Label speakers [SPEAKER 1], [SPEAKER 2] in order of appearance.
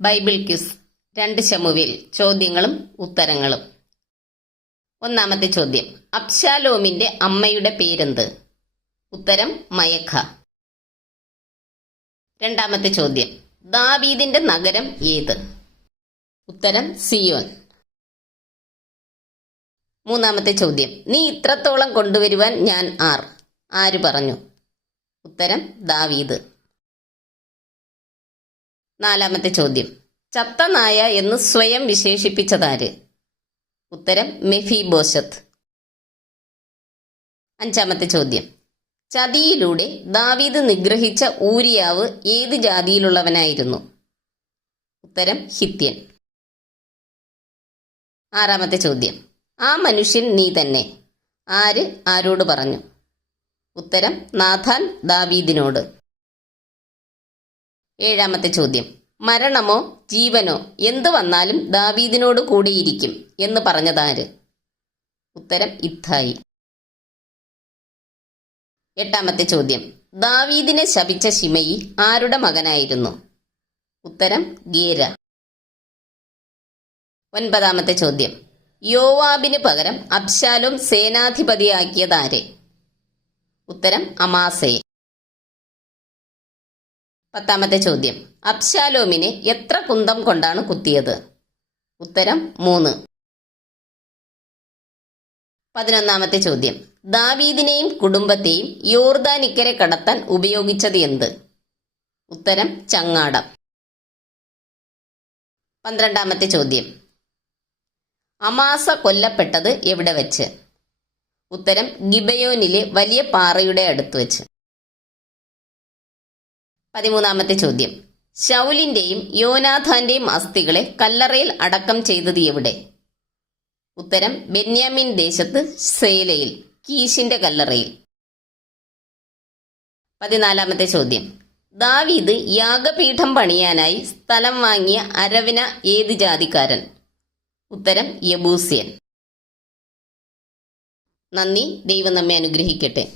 [SPEAKER 1] Bible quiz രണ്ട് ചമുവിൽ ചോദ്യങ്ങളും ഉത്തരങ്ങളും. ഒന്നാമത്തെ ചോദ്യം. അബ്ശാലോമിന്റെ അമ്മയുടെ പേരെന്ത്? ഉത്തരം മയഖ രണ്ടാമത്തെ ചോദ്യം. ദാവീദിന്റെ നഗരം ഏത്? ഉത്തരം സിയോൻ. മൂന്നാമത്തെ ചോദ്യം. നീ ഇത്രത്തോളം കൊണ്ടുവരുവാൻ ഞാൻ ആർ? ആര് പറഞ്ഞു? ഉത്തരം ദാവീദ്. നാലാമത്തെ ചോദ്യം. ചത്ത നായ എന്ന് സ്വയം വിശേഷിപ്പിച്ചതാര്? ഉത്തരം മെഫി ബോഷത്ത്. അഞ്ചാമത്തെ ചോദ്യം. ചതിയിലൂടെ ദാവീദ് നിഗ്രഹിച്ച ഊരിയാവ് ഏത് ജാതിയിലുള്ളവനായിരുന്നു? ഉത്തരം ഹിത്യൻ. ആറാമത്തെ ചോദ്യം. ആ മനുഷ്യൻ നീ തന്നെ. ആര് ആരോട് പറഞ്ഞു? ഉത്തരം നാഥാൻ ദാവീദിനോട്. ഏഴാമത്തെ ചോദ്യം. മരണമോ ജീവനോ എന്തു വന്നാലും ദാവീദിനോട് കൂടിയിരിക്കും എന്ന് പറഞ്ഞതാര്? ഉത്തരം ഇത്തായി. എട്ടാമത്തെ ചോദ്യം. ദാവീദിനെ ശപിച്ച ശിമയി ആരുടെ മകനായിരുന്നു? ഉത്തരം ഗേര. ഒൻപതാമത്തെ ചോദ്യം. യോവാബിന് പകരം അബ്ശാലും സേനാധിപതിയാക്കിയതാരെ ഉത്തരം അമാസയെ പത്താമത്തെ ചോദ്യം. അബ്ശാലോമിനെ എത്ര കുന്തം കൊണ്ടാണ് കുത്തിയത്? ഉത്തരം മൂന്ന്. പതിനൊന്നാമത്തെ ചോദ്യം. ദാവീദിനെയും കുടുംബത്തെയും യോർദാനിക്കരെ കടത്താൻ ഉപയോഗിച്ചത് എന്ത്? ഉത്തരം ചങ്ങാടം. പന്ത്രണ്ടാമത്തെ ചോദ്യം. അമാസ കൊല്ലപ്പെട്ടത് എവിടെ വെച്ച്? ഉത്തരം ഗിബയോനിലെ വലിയ പാറയുടെ അടുത്ത് വെച്ച്. പതിമൂന്നാമത്തെ ചോദ്യം. ശൗലിന്റെയും യോനാഥാന്റെയും അസ്ഥികളെ കല്ലറയിൽ അടക്കം ചെയ്തത് എവിടെ? ഉത്തരം ബെന്യാമിൻ ദേശത്ത് സേലയിൽ കീശിന്റെ കല്ലറയിൽ. പതിനാലാമത്തെ ചോദ്യം. ദാവീദ് യാഗപീഠം പണിയാനായി സ്ഥലം വാങ്ങിയ അരവിന ഏത് ജാതിക്കാരൻ? ഉത്തരം യബൂസിയൻ. നന്ദി ദൈവം നമ്മെ അനുഗ്രഹിക്കട്ടെ.